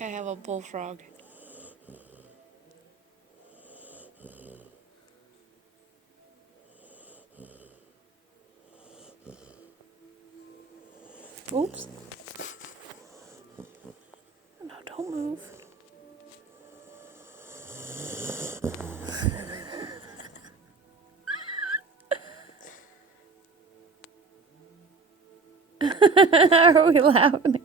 think I have a bullfrog. Oops. No, don't move. Are we laughing